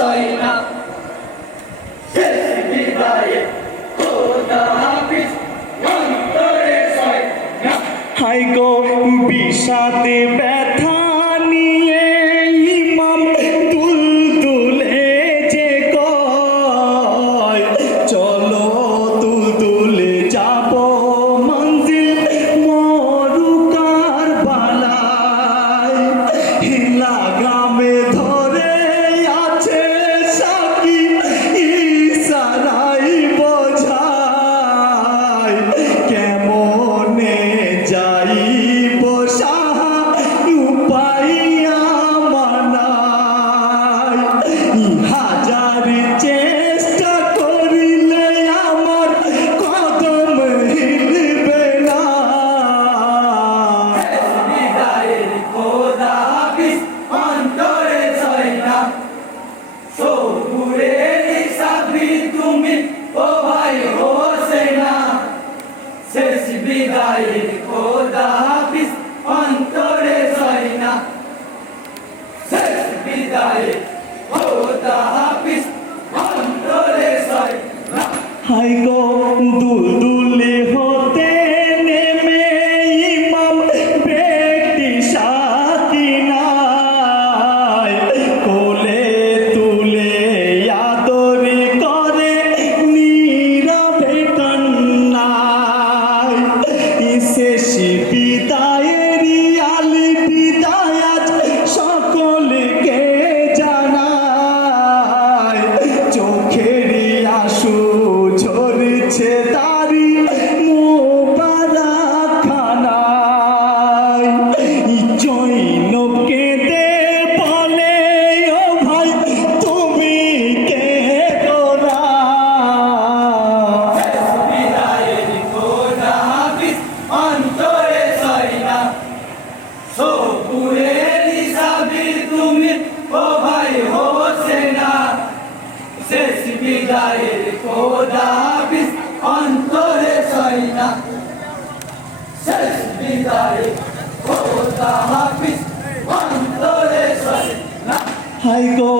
সয়না শেষ বিদায়ে খোদা হাফিজ অন্তরে সয়না। হাই গো বিষাদে ব্যথা নিয়ে ইমাম তুলতুলে যে কয় চলো তুলতুলে যাব মঞ্জিল মরুকার বালায়। হিলা গ্রামে ধরে আছে সাকি ইসারাই বোঝায় কেমনে যাইব সাহা উপাইয়া মানায়। হাজার চেষ্টা করিলে আমার কদম হিলবে না। শেষ বিদায়ে খোদা হাফিজ অন্তরে সয়না সবুরের সাথী তুমি ও ভাই হোসেনা। শেষ বিদায়ে খোদা হাফিজ অন্তরে সয়না শেষ বিদায়ে খোদা হাফিজ অন্তরে সয়না। হাই গো দুলদুলে হতে নেমে ইমাম ব্যক্তি সাকিনায় কোলে তুলে আদরি করে নীরবে কান্নায়। শেষ বিদায়েরই আলি বিদায়াত সকলকে জানায় চোখেরই আশু ঝরছে তারি মোবারক খানায়। জৈনব কেঁদে বলে ও ভাই তুমি কেঁদো না। শেষ বিদায়ে খোদা হাফিজ অন্তরে সয়না সবুরের সাথী তুমি ও ভাই হোসেনা। শেষ বিদায়ে খোদা হাফিজ অন্তরে সয়না শেষ বিদায়ে খোদা হাফিজ অন্তরে সয়না। হাই গো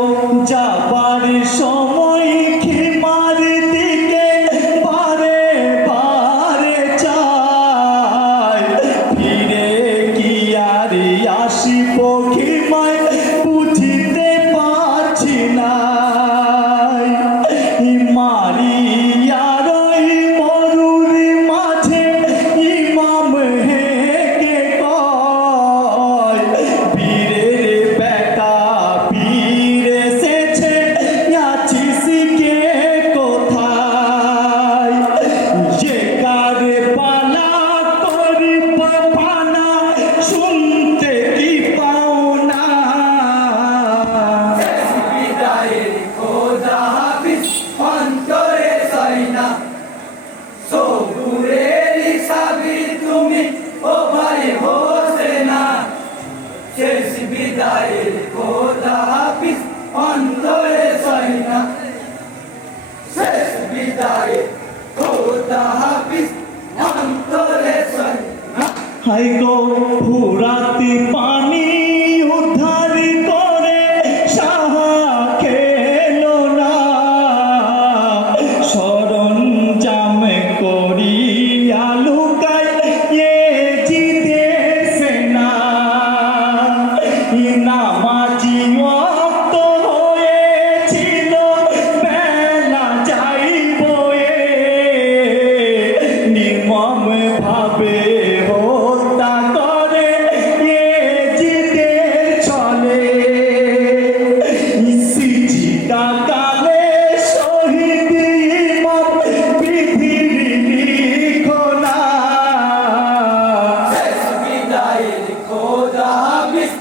যাবার সময় খিমার দিকে বারে বারে চাই ফিরে কি আর আসিব খিমায় বুঝিতে পারছি না। মারিয়ার ওই মরুর মাঝে ইমাম হেকে কয় বীরের বেকা বীর এসেছে আছিস কে কোথায়। যে কারে পালা করি পানা শুনতে কি পাও না। শেষ বিদায়ে খোদা হাফিজ অন্তরে সয়না সবুরের সাথী তুমি ও ভাই হোসেনা। শেষ বিদায়ে খোদা হাফিজ অন্তরে সয়না শেষ বিদায়ে খোদা হাফিজ অন্তরে সয়না। হাই গো ফুরাতি পানি উদ্ধার করে সাহা খেলো না। সরঞ্জাম করিয়া লুকায় এ জিতে সেনা। নামাজি অক্ত হয়েছিল বেলা যাইব নির্মম ভাবে হত্যা করে এ জিদের ছলে। সিজিদা কালে শহীদ ইমাম পৃথিবী লিখো না। শেষ বিদায়ে খোদা হাফিজ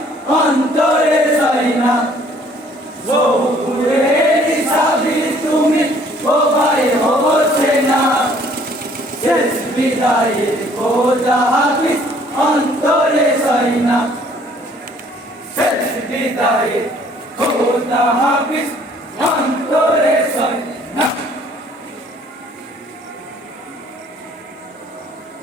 অন্তরে সয়না সবুরের সাথী তুমি ও ভাই হোসেনা। শেষ বিদায়ে খোদা হাফিজ অন্তরে সয়না শেষ বিদায়ে খোদা হাফিজ